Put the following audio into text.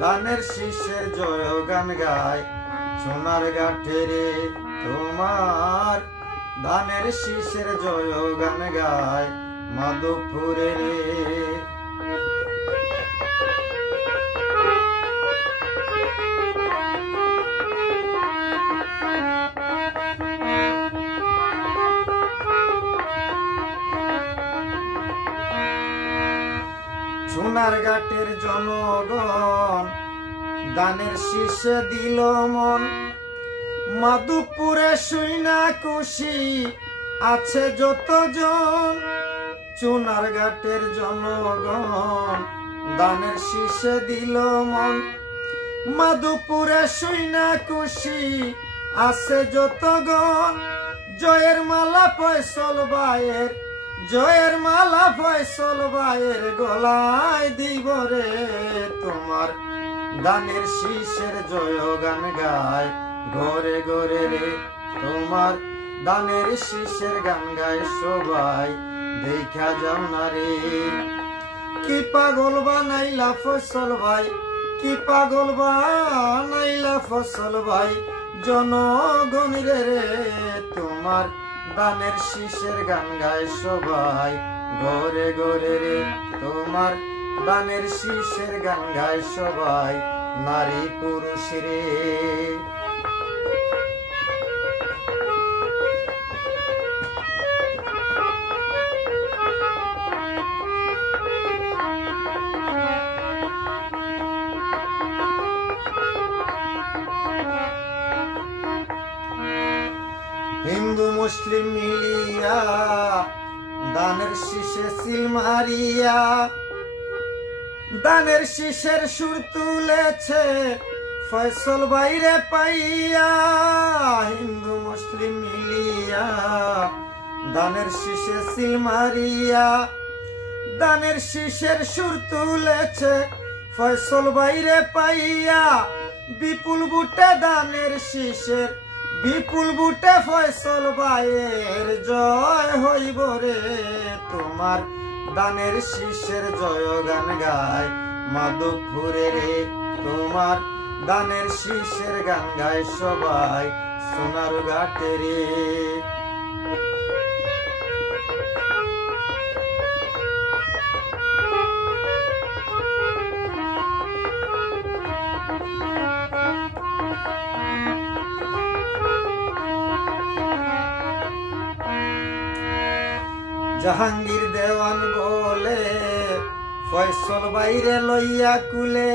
দানের শীষের জয় গান গায় সোনার ঘাটে রে তোমার। দানের শীষের জয় গান গায় মাধবপুরে রে। সোনার ঘাটের জনগণ দানের শীষে দিল মন। মাধবপুরে শুইনা খুশি আছে যতজন। সোনার ঘাটের জনগণ দানের শীষে দিল মন। মাধবপুরে শুইনা খুশি আছে যতগণ। জয়ের মালা ফয়সল ভাইয়ের, জয়ের মালা ফয়সল ভাইয়ের গলায় দিব রে তোমার। দানের শীষের জয় গান গায় ঘরে ঘরে রে তোমার। দানের শীষের গান গায় সবাই দেখা যাও না রে। কি পাগল বানাইলা ফসল ভাই, কি পাগল বানাইলা ফসল ভাই জনগণ রে রে তোমার। দানের শীষের গান গায় সবাই ঘরে ঘরে রে তোমার। দানের শীষের গান গায় সবাই নারী পুরুষ রে। হিন্দু মুসলিম মিলিয়া দানের শীষে সিল মারিয়া। দানের শীষের সুর তুলেছে ফয়সল বাইরে পাইয়া। হিন্দু মুসলিম মিলিয়া দানের শীষে সিল মারিয়া। দানের শীষের সুর তুলেছে ফয়সল বাইরে পাইয়া। বিপুল বুটে দানের শীষের, বিপুল বুটে ফয়সল ভাইয়ের জয় হইব রে তোমার। দানের শীষের জয় গান গায় মাধবপুরে রে তোমার। দানের শীষের গান গায় সবাই সোনার ঘাটে রে। জাহাঙ্গীর দেওয়ান বলে ফয়সল বাইরে লইয়া কুলে।